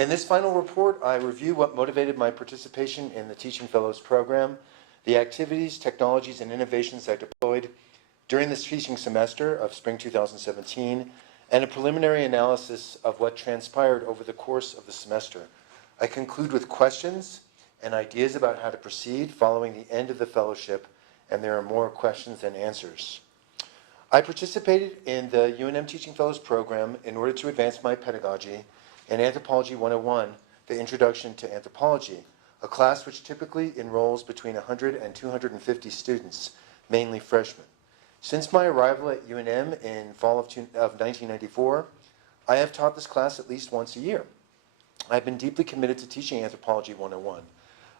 In this final report, I review what motivated my participation in the Teaching Fellows program, the activities, technologies, and innovations I deployed during this teaching semester of spring 2017, and a preliminary analysis of what transpired over the course of the semester. I conclude with questions and ideas about how to proceed following the end of the fellowship, and there are more questions than answers. I participated in the UNM Teaching Fellows program in order to advance my pedagogy in Anthropology 101, the Introduction to Anthropology, a class which typically enrolls between 100 and 250 students, mainly freshmen. Since my arrival at UNM in fall of 1994, I have taught this class at least once a year. I've been deeply committed to teaching Anthropology 101.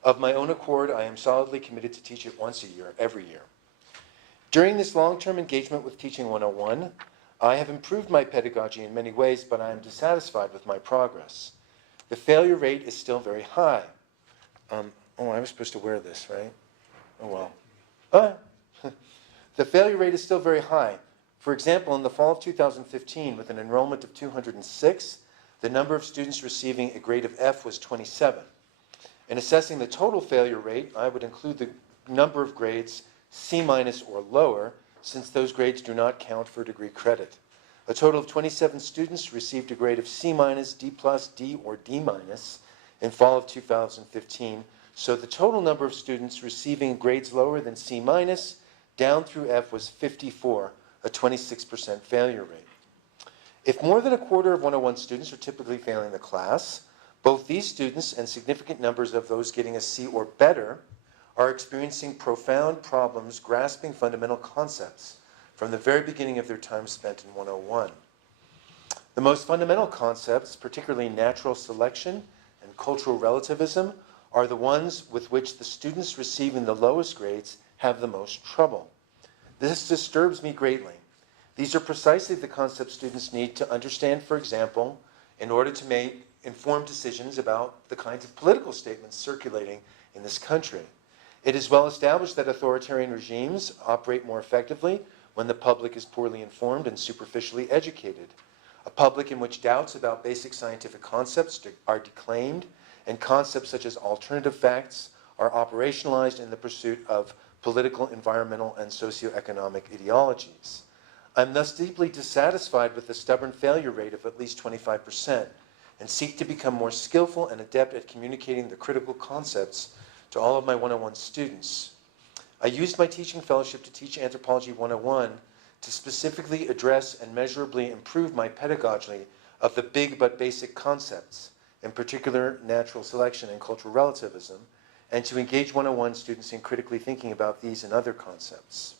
Of my own accord, I am solidly committed to teach it once a year, every year. During this long-term engagement with Teaching 101, I have improved my pedagogy in many ways, but I am dissatisfied with my progress. The failure rate is still very high. I was supposed to wear this, right? Oh well. The failure rate is still very high. For example, in the fall of 2015, with an enrollment of 206, the number of students receiving a grade of F was 27. In assessing the total failure rate, I would include the number of grades C- or lower, since those grades do not count for degree credit. A total of 27 students received a grade of C-, D+, D, or D- in fall of 2015, so the total number of students receiving grades lower than C- down through F was 54, a 26% failure rate. If more than a quarter of 101 students are typically failing the class, both these students and significant numbers of those getting a C or better are experiencing profound problems grasping fundamental concepts from the very beginning of their time spent in 101. The most fundamental concepts, particularly natural selection and cultural relativism, are the ones with which the students receiving the lowest grades have the most trouble. This disturbs me greatly. These are precisely the concepts students need to understand, for example, in order to make informed decisions about the kinds of political statements circulating in this country. It is well established that authoritarian regimes operate more effectively when the public is poorly informed and superficially educated. A public in which doubts about basic scientific concepts are declaimed, and concepts such as alternative facts are operationalized in the pursuit of political, environmental, and socioeconomic ideologies. I'm thus deeply dissatisfied with the stubborn failure rate of at least 25%, and seek to become more skillful and adept at communicating the critical concepts to all of my 101 students. I used my teaching fellowship to teach Anthropology 101 to specifically address and measurably improve my pedagogy of the big but basic concepts, in particular natural selection and cultural relativism, and to engage 101 students in critically thinking about these and other concepts.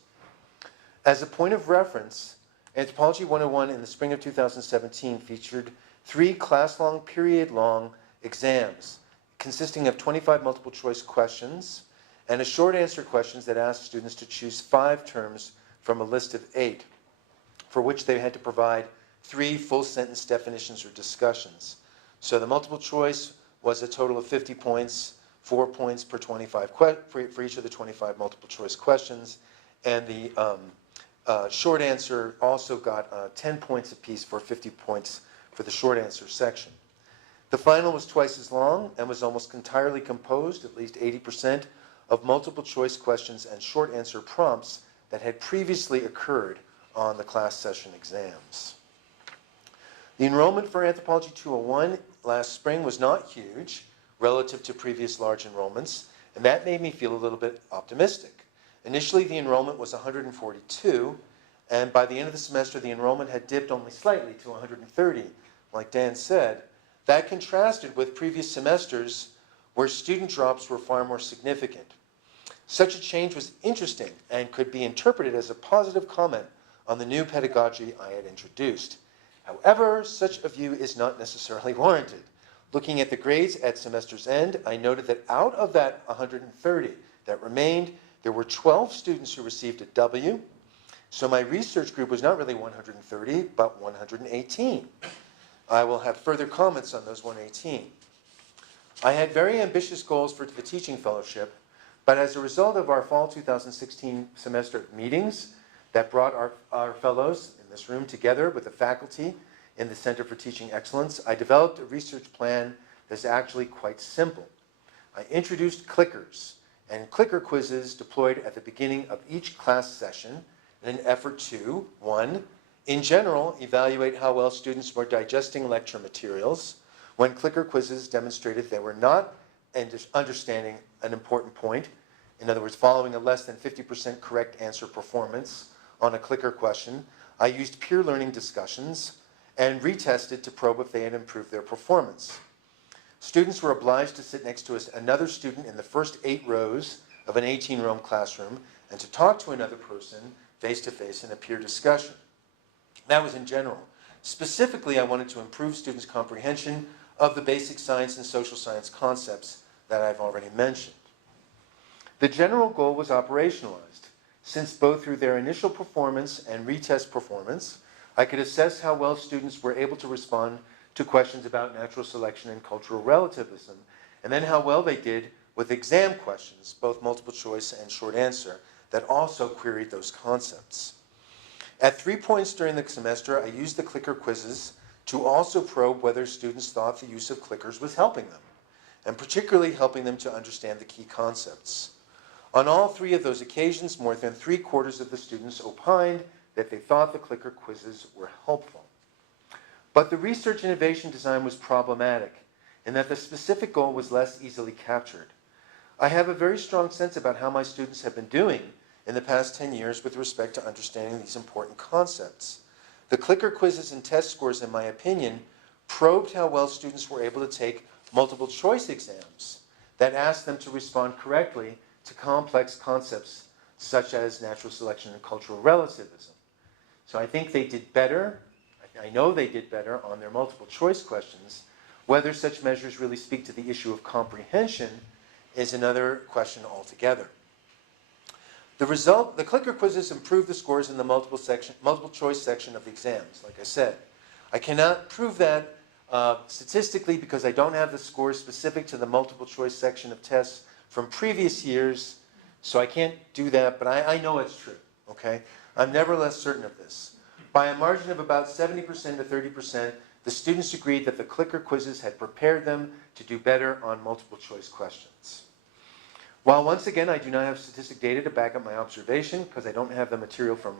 As a point of reference, Anthropology 101 in the spring of 2017 featured 3 class-long, period-long exams consisting of 25 multiple choice questions and a short answer questions that asked students to choose 5 terms from a list of 8, for which they had to provide 3 full sentence definitions or discussions. So the multiple choice was a total of 50 points, 4 points per 25 for each of the 25 multiple choice questions, and the short answer also got 10 points apiece for 50 points for the short answer section. The final was twice as long and was almost entirely composed, at least 80%, of multiple choice questions and short answer prompts that had previously occurred on the class session exams. The enrollment for Anthropology 201 last spring was not huge relative to previous large enrollments, and that made me feel a little bit optimistic. Initially, the enrollment was 142, and by the end of the semester, the enrollment had dipped only slightly to 130. Like Dan said, that contrasted with previous semesters where student drops were far more significant. Such a change was interesting and could be interpreted as a positive comment on the new pedagogy I had introduced. However, such a view is not necessarily warranted. Looking at the grades at semester's end, I noted that out of that 130 that remained, there were 12 students who received a W. So my research group was not really 130, but 118. I will have further comments on those 118. I had very ambitious goals for the teaching fellowship, but as a result of our fall 2016 semester meetings that brought our fellows in this room together with the faculty in the Center for Teaching Excellence, I developed a research plan is actually quite simple. I introduced clickers and clicker quizzes deployed at the beginning of each class session in an effort to, 1, in general, evaluate how well students were digesting lecture materials when clicker quizzes demonstrated they were not understanding an important point. In other words, following a less than 50% correct answer performance on a clicker question, I used peer learning discussions and retested to probe if they had improved their performance. Students were obliged to sit next to another student in the first 8 rows of an 18-row classroom and to talk to another person face-to-face in a peer discussion. That was in general. Specifically, I wanted to improve students' comprehension of the basic science and social science concepts that I've already mentioned. The general goal was operationalized, since both through their initial performance and retest performance, I could assess how well students were able to respond to questions about natural selection and cultural relativism, and then how well they did with exam questions, both multiple choice and short answer, that also queried those concepts. At 3 points during the semester, I used the clicker quizzes to also probe whether students thought the use of clickers was helping them, and particularly helping them to understand the key concepts. On all 3 of those occasions, more than 3/4 of the students opined that they thought the clicker quizzes were helpful. But the research innovation design was problematic in that the specific goal was less easily captured. I have a very strong sense about how my students have been doing in the past 10 years with respect to understanding these important concepts. The clicker quizzes and test scores, in my opinion, probed how well students were able to take multiple choice exams that asked them to respond correctly to complex concepts such as natural selection and cultural relativism. So I think they did better. I know they did better on their multiple choice questions. Whether such measures really speak to the issue of comprehension is another question altogether. The clicker quizzes improved the scores in the multiple choice section of the exams, like I said. I cannot prove that statistically because I don't have the scores specific to the multiple choice section of tests from previous years, so I can't do that, but I know it's true, okay? I'm nevertheless certain of this. By a margin of about 70% to 30%, the students agreed that the clicker quizzes had prepared them to do better on multiple choice questions. While once again, I do not have statistic data to back up my observation because I don't have the material from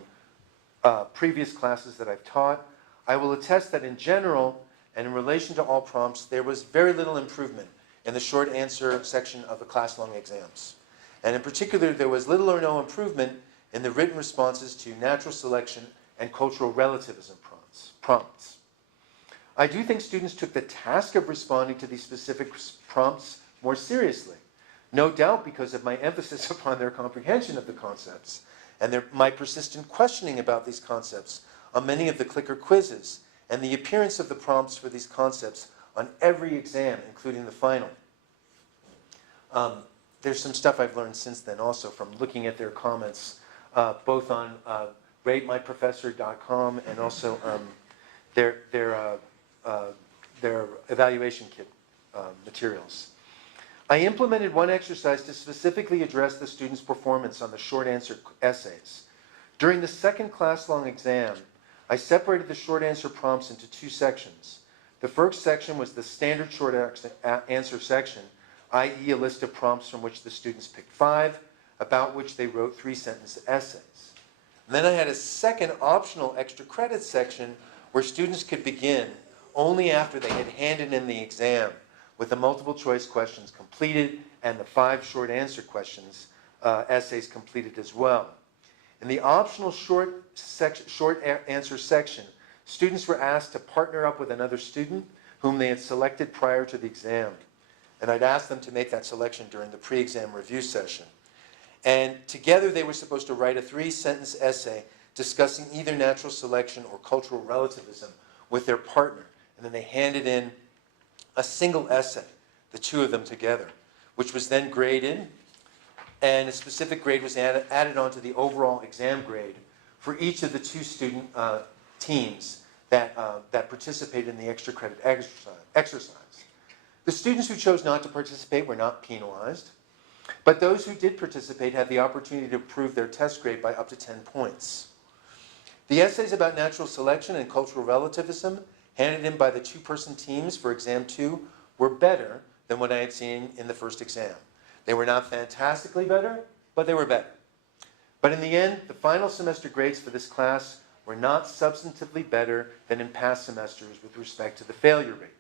previous classes that I've taught, I will attest that in general, and in relation to all prompts, there was very little improvement in the short answer section of the class-long exams. And in particular, there was little or no improvement in the written responses to natural selection and cultural relativism prompts. I do think students took the task of responding to these specific prompts more seriously, no doubt because of my emphasis upon their comprehension of the concepts and my persistent questioning about these concepts on many of the clicker quizzes and the appearance of the prompts for these concepts on every exam, including the final. There's some stuff I've learned since then also from looking at their comments, both on ratemyprofessor.com and also their evaluation kit materials. I implemented one exercise to specifically address the students' performance on the short answer essays. During the second class-long exam, I separated the short answer prompts into 2 sections. The first section was the standard short answer section, i.e. a list of prompts from which the students picked 5, about which they wrote 3-sentence essays. And then I had a second optional extra credit section where students could begin only after they had handed in the exam with the multiple choice questions completed and the 5 short answer questions, essays completed as well. In the optional short answer section, students were asked to partner up with another student whom they had selected prior to the exam. And I'd asked them to make that selection during the pre-exam review session. And together they were supposed to write a 3-sentence essay discussing either natural selection or cultural relativism with their partner. And then they handed in a single essay, the 2 of them together, which was then graded, and a specific grade was added onto the overall exam grade for each of the 2 student teams that participated in the extra credit exercise. The students who chose not to participate were not penalized, but those who did participate had the opportunity to improve their test grade by up to 10 points. The essays about natural selection and cultural relativism handed in by the 2-person teams for exam 2 were better than what I had seen in the first exam. They were not fantastically better, but they were better. But in the end, the final semester grades for this class were not substantively better than in past semesters with respect to the failure rate.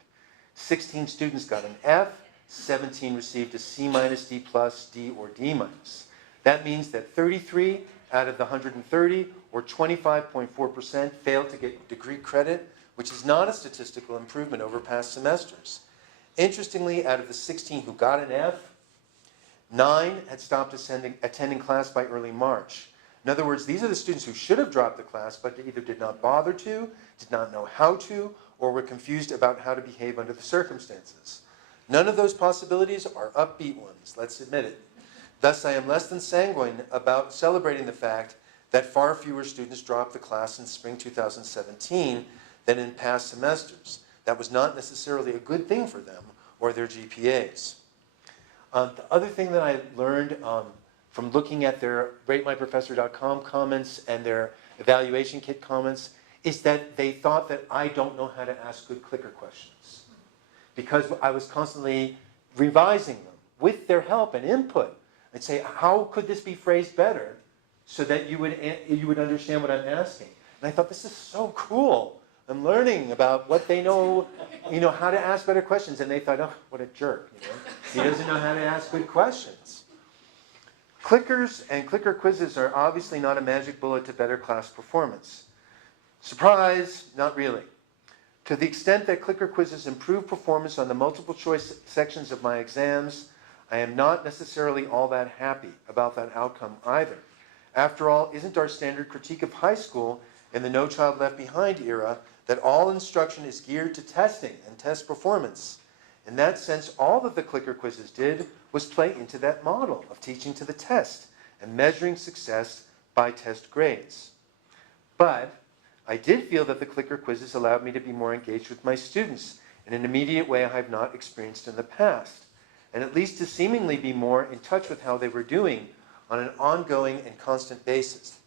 16 students got an F, 17 received a C minus, D plus, D, or D minus. That means that 33 out of the 130, or 25.4%, failed to get degree credit, which is not a statistical improvement over past semesters. Interestingly, out of the 16 who got an F, 9 had stopped attending class by early March. In other words, these are the students who should have dropped the class, but they either did not bother to, did not know how to, or were confused about how to behave under the circumstances. None of those possibilities are upbeat ones, let's admit it. Thus, I am less than sanguine about celebrating the fact that far fewer students dropped the class in spring 2017 than in past semesters. That was not necessarily a good thing for them or their GPAs. The other thing that I learned from looking at their ratemyprofessor.com comments and their evaluation kit comments is that they thought that I don't know how to ask good clicker questions, because I was constantly revising them with their help and input. I'd say, how could this be phrased better so that you would understand what I'm asking? And I thought, this is so cool. I'm learning about what they know, how to ask better questions. And they thought, oh, what a jerk. He doesn't know how to ask good questions. Clickers and clicker quizzes are obviously not a magic bullet to better class performance. Surprise, not really. To the extent that clicker quizzes improve performance on the multiple choice sections of my exams, I am not necessarily all that happy about that outcome either. After all, isn't our standard critique of high school in the No Child Left Behind era that all instruction is geared to testing and test performance? In that sense, all that the clicker quizzes did was play into that model of teaching to the test and measuring success by test grades. But I did feel that the clicker quizzes allowed me to be more engaged with my students in an immediate way I have not experienced in the past, and at least to seemingly be more in touch with how they were doing on an ongoing and constant basis.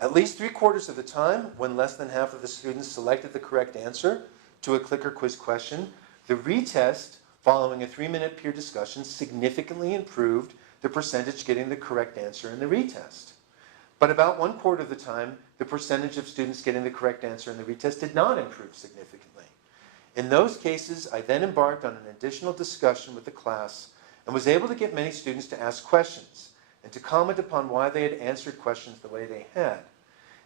At least 3/4 of the time, when less than half of the students selected the correct answer to a clicker quiz question, the retest, following a 3-minute peer discussion, significantly improved the percentage getting the correct answer in the retest. But about 1/4 of the time, the percentage of students getting the correct answer in the retest did not improve significantly. In those cases, I then embarked on an additional discussion with the class and was able to get many students to ask questions and to comment upon why they had answered questions the way they had.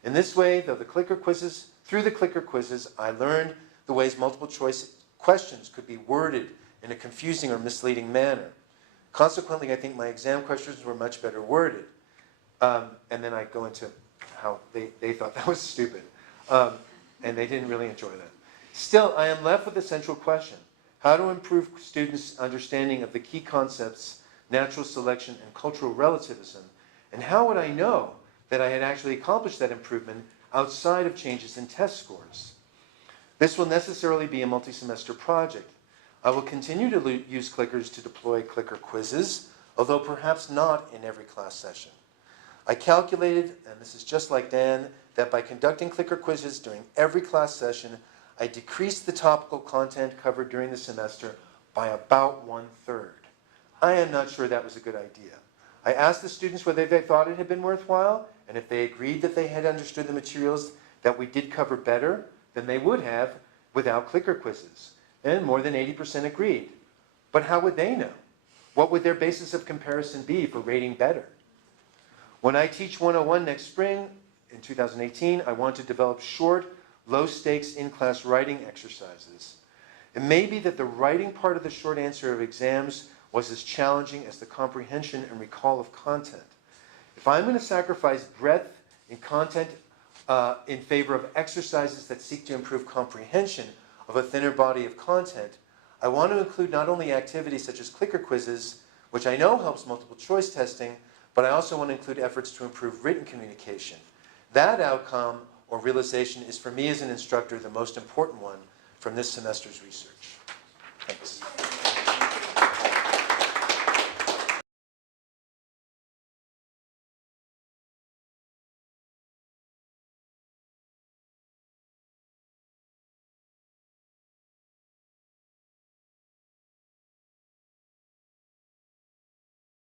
In this way, through the clicker quizzes, I learned the ways multiple choice questions could be worded in a confusing or misleading manner. Consequently, I think my exam questions were much better worded. And then I go into how they thought that was stupid. And they didn't really enjoy that. Still, I am left with a central question: how to improve students' understanding of the key concepts, natural selection and cultural relativism, and how would I know that I had actually accomplished that improvement outside of changes in test scores? This will necessarily be a multi-semester project. I will continue to use clickers to deploy clicker quizzes, although perhaps not in every class session. I calculated, and this is just like Dan, that by conducting clicker quizzes during every class session, I decreased the topical content covered during the semester by about 1/3. I am not sure that was a good idea. I asked the students whether they thought it had been worthwhile, and if they agreed that they had understood the materials that we did cover better than they would have without clicker quizzes. And more than 80% agreed. But how would they know? What would their basis of comparison be for rating better? When I teach 101 next spring, in 2018, I want to develop short, low-stakes in-class writing exercises. It may be that the writing part of the short answer of exams was as challenging as the comprehension and recall of content. If I'm going to sacrifice breadth in content in favor of exercises that seek to improve comprehension of a thinner body of content, I want to include not only activities such as clicker quizzes, which I know helps multiple choice testing, but I also want to include efforts to improve written communication. That outcome or realization is, for me as an instructor, the most important one from this semester's research. Thanks.